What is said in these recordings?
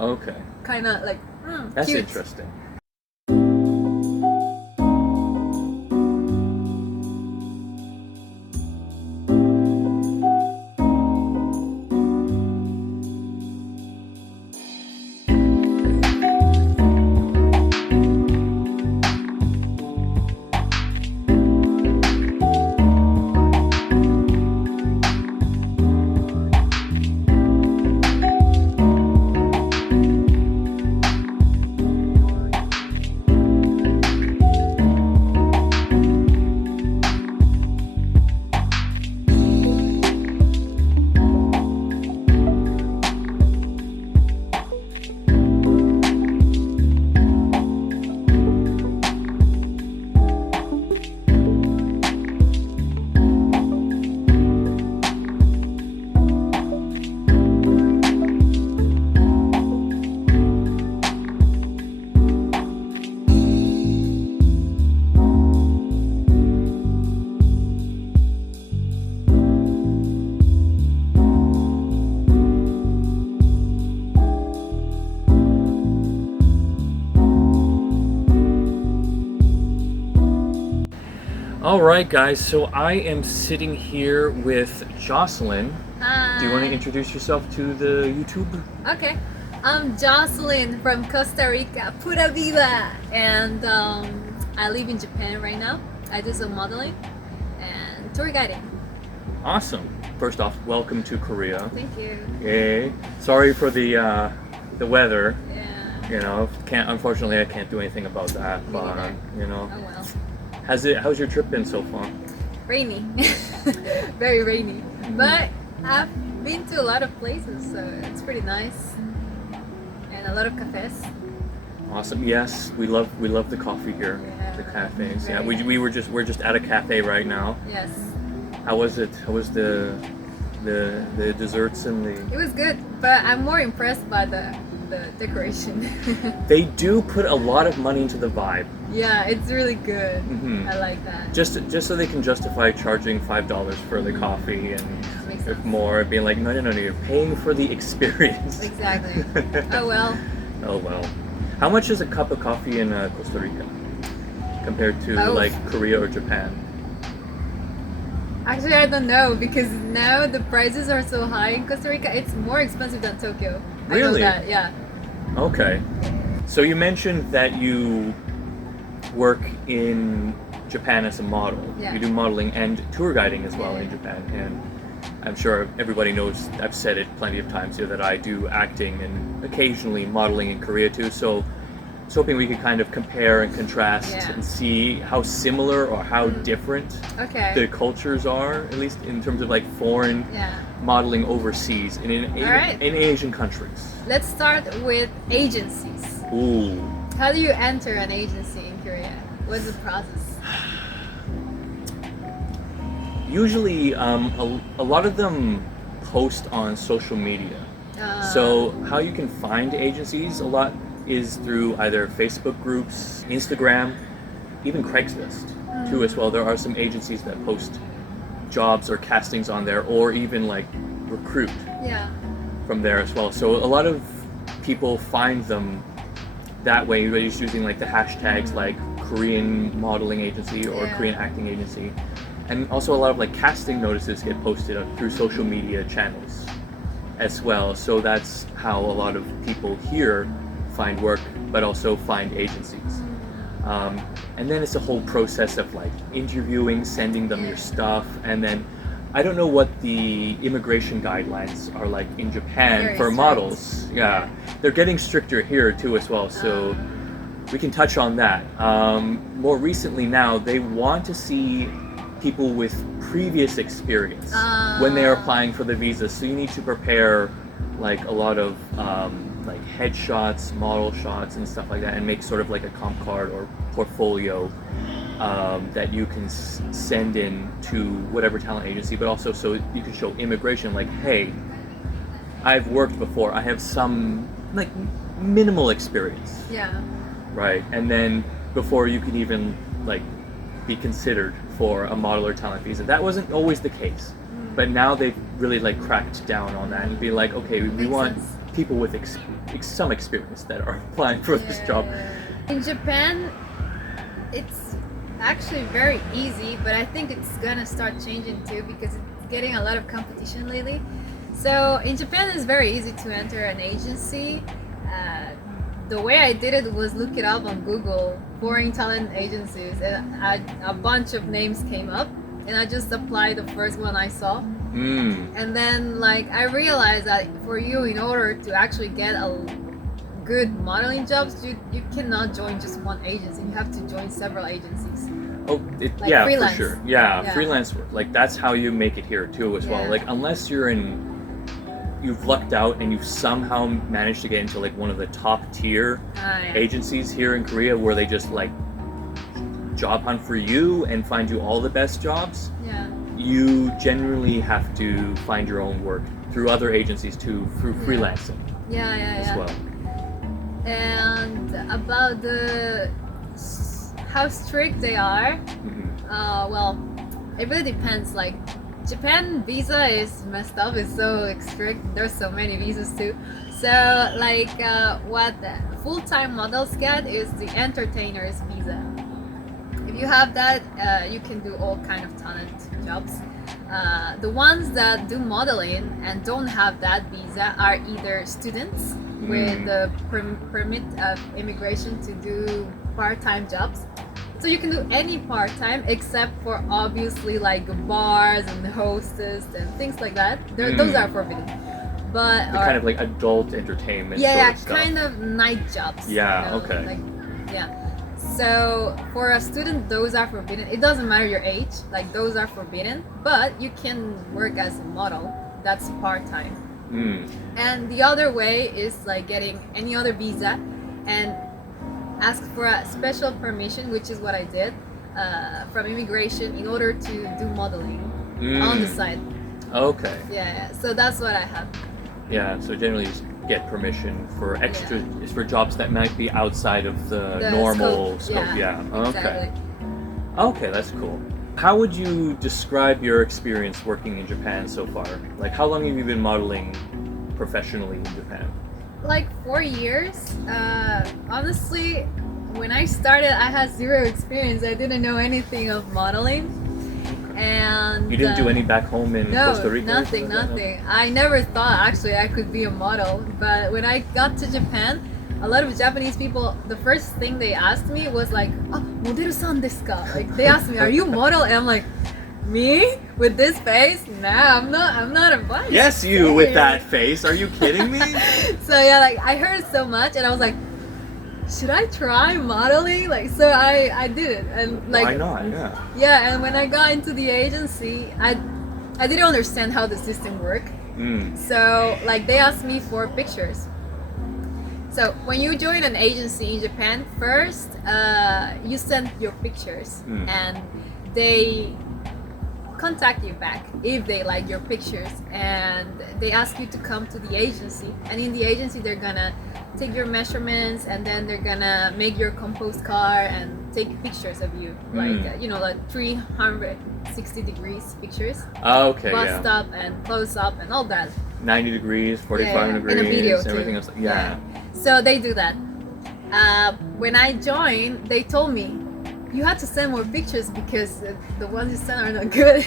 Okay. Kind of like That's cute. interesting. All right, guys. So I am sitting here with Joselyn. Do you want to Hi. introduce yourself to the YouTube? Okay. I'm Joselyn from Costa Rica, Pura Vida, and I live in Japan right now. I do some modeling and tour guiding. Awesome. First off, welcome to Korea. Thank you. Yay. Sorry for the weather. Yeah. You know, unfortunately I can't do anything about that. Me But neither. you know, Oh well. how's your trip been so far? Rainy. Very rainy. But I've been to a lot of places, so it's pretty nice. And a lot of cafes. Awesome. Yes, we love the coffee here. Yeah, The cafes. Yeah, very we're just at a cafe right now. Yes. How was it? How was the desserts and the? It was good, but I'm more impressed by the decoration. They do put a lot of money into the vibe, Yeah, it's really good. Mhm. I like that. just so they can justify charging $5 for the coffee and Makes if sense. more, being like, no, you're paying for the experience. Exactly. Oh well. Oh well. How much is a cup of coffee in Costa Rica compared to Oh. like Korea or Japan? Actually, I don't know because now the prices are so high in Costa Rica. It's more expensive than Tokyo. Really? I know that. Yeah. Okay. So you mentioned that you work in Japan as a model. Yeah. You do modeling and tour guiding as well Yeah. in Japan, and I'm sure everybody knows, I've said it plenty of times here, that I do acting and occasionally modeling in Korea too. So I was hoping we could kind of compare and contrast Yeah. and see how similar or how different Okay. the cultures are, at least in terms of like foreign Yeah. modeling overseas and Alright. in Asian countries. Let's start with agencies. Ooh. How do you enter an agency in Korea? What's the process? Usually, a lot of them post on social media. Uh, So how you can find agencies a lot is through either Facebook groups, Instagram, even Craigslist too as well. There are some agencies that post jobs or castings on there, or even like recruit Yeah. from there as well. So a lot of people find them that way, just using like the hashtags like Korean modeling agency or Yeah. Korean acting agency. And also a lot of like casting notices get posted up through social media channels as well. So that's how a lot of people here find work, but also find agencies. And then it's a whole process of like interviewing, sending them your stuff, and then I don't know what the immigration guidelines are like in Japan Very for strict. models. Yeah, they're getting stricter here too as well. So we can touch on that. More recently now, they want to see people with previous experience when they're applying for the visa. So you need to prepare like a lot of like headshots, model shots, and stuff like that, and make sort of like a comp card or portfolio that you can send in to whatever talent agency, but also so you can show immigration, like, hey, I've worked before, I have some like minimal experience, Yeah. right? And then before you can even like be considered for a model or talent visa. That wasn't always the case, but now they've really like cracked down on that and be like, okay, we Makes want sense. people with some experience that are applying for this job? In Japan, it's actually very easy, but I think it's gonna start changing too because it's getting a lot of competition lately. So in Japan, it's very easy to enter an agency. The way I did it was look it up on Google, foreign talent agencies, and a bunch of names came up, and I just applied the first one I saw. And then like I realized that for you, in order to actually get a good modeling jobs, you cannot join just one agency. You have to join several agencies. Oh, Like yeah, freelance. for sure. Yeah, Yeah. freelance work. Like that's how you make it here too, as well. Yeah. Like unless you've lucked out and you've somehow managed to get into like one of the top tier Yeah. agencies here in Korea, where they just like job hunt for you and find you all the best jobs. Yeah. You generally have to find your own work through other agencies too, through freelancing Yeah. as well. And about how strict they are, well, it really depends. Like Japan visa is messed up. It's so strict. There's so many visas too. So like what full-time models get is the entertainer's visa. If you have that, you can do all kind of talent jobs. The ones that do modeling and don't have that visa are either students with the permit of immigration to do part-time jobs. So you can do any part-time except for obviously like bars and hostess and things like that. Those are forbidden. But The kind of like adult entertainment yeah, sort of stuff. kind of night jobs. Yeah, okay. Like, yeah. So for a student, those are forbidden. It doesn't matter your age. Like those are forbidden. But you can work as a model. That's part-time. And the other way is like getting any other visa and ask for a special permission, which is what I did, from immigration in order to do modeling on the side. Okay. Yeah. So that's what I have. Yeah, so generally just get permission for for jobs that might be outside of the normal scope. Yeah. Okay. Exactly. Okay, that's cool. How would you describe your experience working in Japan so far? Like, how long have you been modeling professionally in Japan? Like 4 years. Honestly, when I started, I had zero experience. I didn't know anything of modeling. And You didn't do any back home in Costa Rica? nothing. I never thought actually I could be a model. But when I got to Japan, a lot of Japanese people, the first thing they asked me was like, "Ah, model-san desu ka?" Like they asked me, "Are you a model?" And I'm like, "Me with this face? Nah, I'm not a bunch." Yes, you with that face. Are you kidding me? So yeah, like I heard so much, and I was like, should I try modeling? Like, so I did it, and like Why not? Yeah. yeah. And when I got into the agency, I didn't understand how the system worked. So like they asked me for pictures. So when you join an agency in Japan, first you send your pictures, and they contact you back if they like your pictures, and they ask you to come to the agency. And in the agency, they're gonna take your measurements, and then they're gonna make your composed car and take pictures of you, like like 360 degrees pictures, Okay. bust up and close up and all that. 90 degrees, 45 degrees, and a video everything too. else. Yeah. So they do that. When I joined, they told me you have to send more pictures because the ones you send are not good.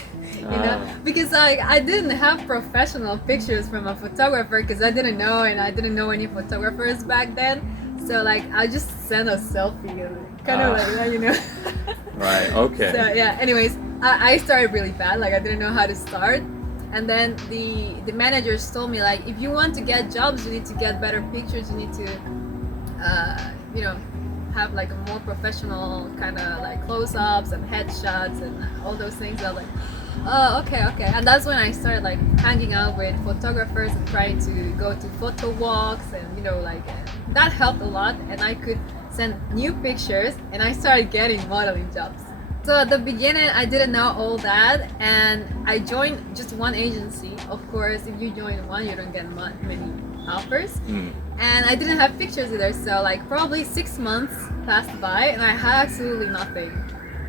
You know, because I didn't have professional pictures from a photographer because I didn't know, and I didn't know any photographers back then. So like I just sent a selfie, kind of like that, you know. Right. Okay. So yeah. Anyways, I started really bad. Like I didn't know how to start. And then the managers told me, like, if you want to get jobs, you need to get better pictures. You need to, have like a more professional kind of like close-ups and headshots and all those things. I was like, oh, okay. And that's when I started like hanging out with photographers and trying to go to photo walks, and that helped a lot. And I could send new pictures, and I started getting modeling jobs. So at the beginning, I didn't know all that, and I joined just one agency. Of course, if you join one, you don't get many offers. And I didn't have pictures either, so like probably 6 months passed by, and I had absolutely nothing.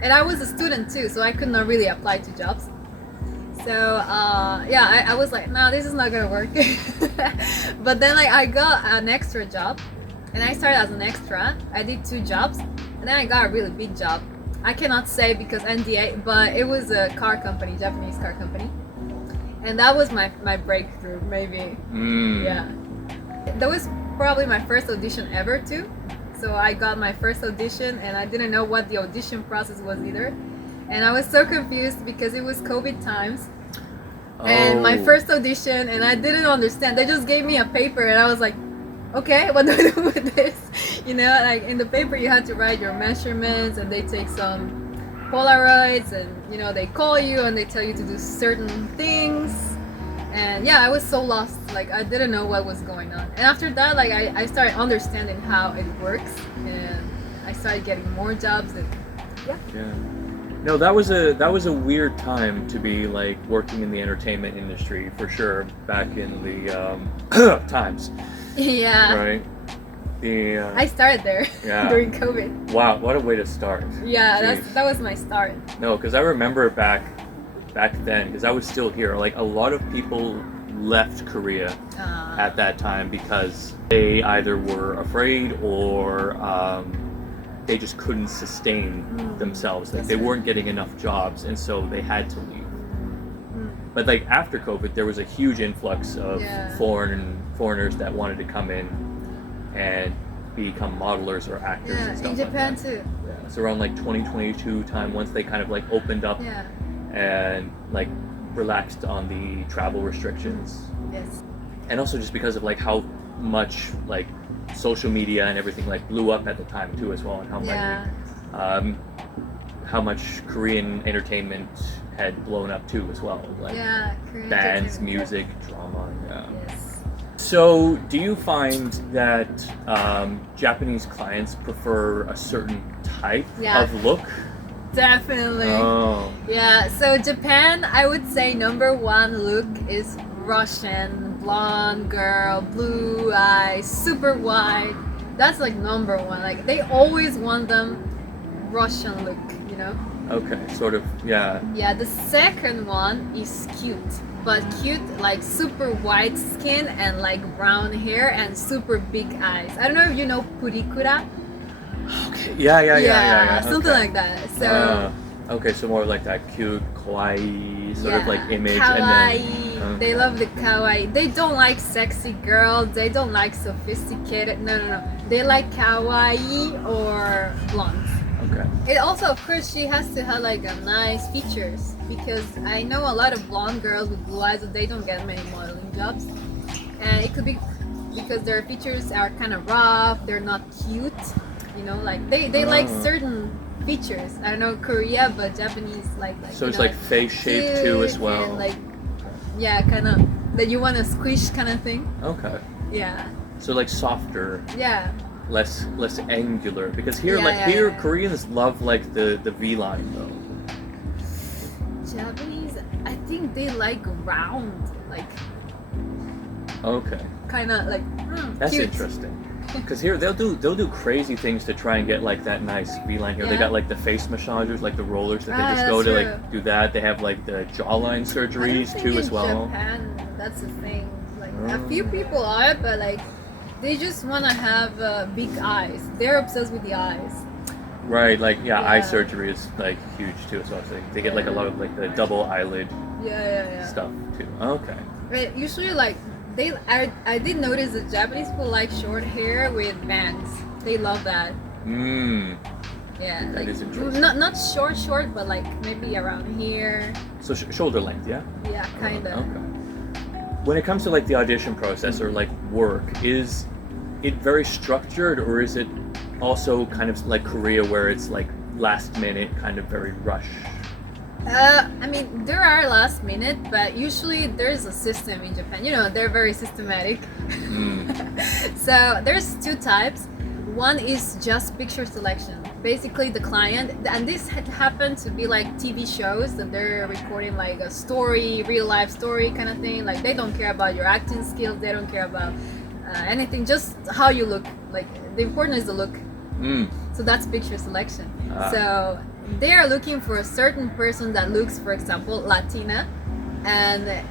And I was a student too, so I could not really apply to jobs. So yeah, I was like, no, this is not gonna work. But then like I got an extra job, and I started as an extra. I did 2 jobs, and then I got a really big job. I cannot say because NDA, but it was a car company, Japanese car company, and that was my breakthrough, maybe. Yeah, that was probably my first audition ever too. So I got my first audition, and I didn't know what the audition process was either, and I was so confused because it was COVID times. And my first audition, and I didn't understand. They just gave me a paper, and I was like, okay, what do I do with this? You know, like in the paper you had to write your measurements, and they take some Polaroids, and you know, they call you and they tell you to do certain things. And yeah, I was so lost. Like I didn't know what was going on. And after that, like I started understanding how it works, and I started getting more jobs, and yeah. No, that was a weird time to be like working in the entertainment industry for sure back in the times. Yeah. Right. I started there during COVID. Wow, what a way to start. Yeah, that was my start. No, because I remember back then, because I was still here. Like a lot of people left Korea at that time because they either were afraid or they just couldn't sustain themselves. Like they weren't getting enough jobs, and so they had to leave. But like after COVID, there was a huge influx of foreigners that wanted to come in and become modelers or actors and stuff in Japan like that. too. Yeah, it's around like 2022 time, once they kind of like opened up and like relaxed on the travel restrictions. Yes. And also just because of like how much like social media and everything like blew up at the time too as well, and how much Korean entertainment had blown up too as well, like Korean bands, music, drama. Yes. So do you find that Japanese clients prefer a certain type of look? Definitely. Oh. Yeah, so Japan, I would say #1 look is Russian, blonde girl, blue eyes, super white. That's like #1. Like they always want them Russian look, you know? Okay, sort of, yeah. Yeah, the second one is cute. But cute, like super white skin and like brown hair and super big eyes. I don't know if you know purikura. Okay. Yeah. Something like that. So okay, so more like that cute, kawaii sort of like image, kawaii. and then They love the kawaii. They don't like sexy girls. They don't like sophisticated. No. They like kawaii or blonde. Okay. It also, of course, she has to have like a nice features, because I know a lot of blonde girls with blue eyes that they don't get many modeling jobs, and it could be because their features are kind of rough. They're not cute. You know, like they like certain features. I don't know Korea, but Japanese like so it's like face shape too as well. And like kind of that you want to squish kind of thing. Okay. Yeah. So like softer. Yeah. Less angular, because here here Koreans love like the V line though. Japanese, I think they like round, like. Okay. Kind of like. That's cute. interesting. Because here they'll do crazy things to try and get like that nice V line here. Yeah. They got like the face massagers, like the rollers that they just go to like do that. They have like the jawline surgeries too as well. In Japan, that's the thing. Like a few people are, but like they just want to have big eyes. They're obsessed with the eyes. Right, like eye surgery is like huge too as well. So they get like a lot of like the double eyelid stuff too. Okay. But usually like I did notice that Japanese people like short hair with bangs. They love that. Yeah, that like is interesting. not short, but like maybe around here. So shoulder length, yeah. Yeah, kind of. Okay. When it comes to like the audition process or like work, is it very structured, or is it also kind of like Korea where it's like last minute, kind of very rush? I mean, there are last minute, but usually there's a system in Japan. You know, they're very systematic. So there's 2 types. One is just picture selection. Basically, the client, and this had happened to be like TV shows that they're recording like a story, real life story kind of thing. Like they don't care about your acting skills. They don't care about anything. Just how you look. Like the important is the look. So that's picture selection. So they are looking for a certain person that looks, for example, Latina, and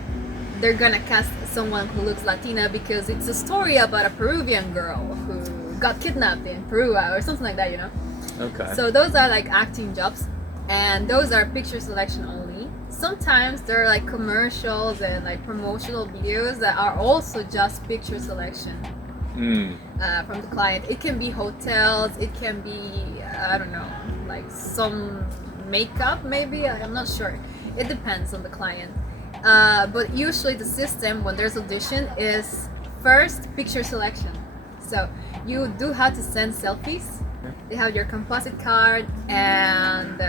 they're gonna cast someone who looks Latina because it's a story about a Peruvian girl who got kidnapped in Peru or something like that, you know. Okay. So those are like acting jobs, and those are picture selection only. Sometimes there are like commercials and like promotional videos that are also just picture selection from the client. It can be hotels, it can be I don't know, like some makeup maybe. I'm not sure. It depends on the client. But usually the system when there's audition is first picture selection. So you do have to send selfies. They have your composite card and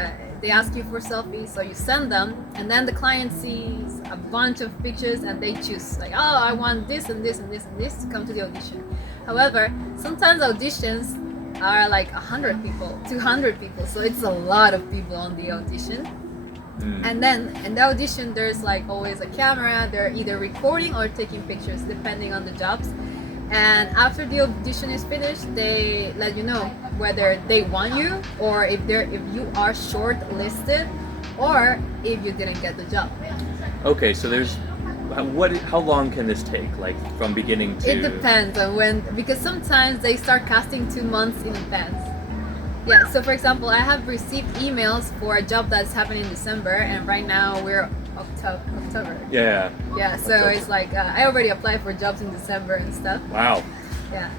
they ask you for selfies, so you send them, and then the client sees a bunch of pictures and they choose like, oh, I want this and this and this and this to come to the audition. However, sometimes auditions are like 100 people, 200 people, so it's a lot of people on the audition. And then in the audition there's like always a camera. They're either recording or taking pictures depending on the jobs. And after the audition is finished, they let you know whether they want you or if you are shortlisted or if you didn't get the job. Okay, so there's how long can this take, like from beginning to? It depends on when, because sometimes they start casting 2 months in advance. Yeah, so for example, I have received emails for a job that's happening in December, and right now we're October. Yeah. Yeah, so October. it's like I already applied for jobs in December and stuff. Wow. Yeah.